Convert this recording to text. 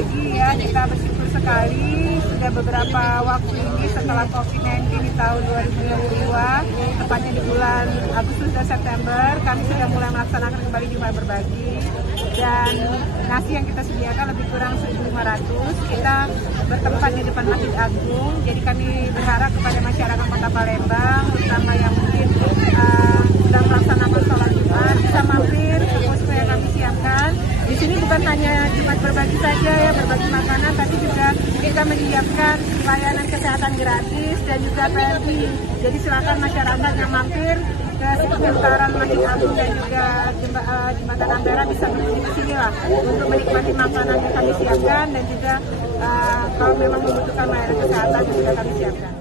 berbagi ya. Kita bersyukur sekali sudah beberapa waktu ini setelah COVID-19 di tahun 2022, tepatnya di bulan Agustus dan September, kami sudah mulai melaksanakan kembali Jumat Berbagi. Dan nasi yang kita sediakan lebih kurang 1.500. Kita bertempat di depan Masjid Agung. Jadi kami berharap kepada masyarakat Kota Palembang, terutama yang mungkin sedang melaksanakan sholat Jumat, bisa mampir ke posko yang kami siapkan. Di sini bukan hanya Jumat Berbagi saja ya, berbagi makanan, tapi juga kita menyiapkan layanan kesehatan gratis dan juga PLB. Jadi silakan masyarakat yang mampir ke seputaran Masjid Agung dan juga Jembatan Ampera bisa berkunjung ke sini lah untuk menikmati makanan yang kami siapkan dan juga kalau memang membutuhkan layanan kesehatan juga kami siapkan.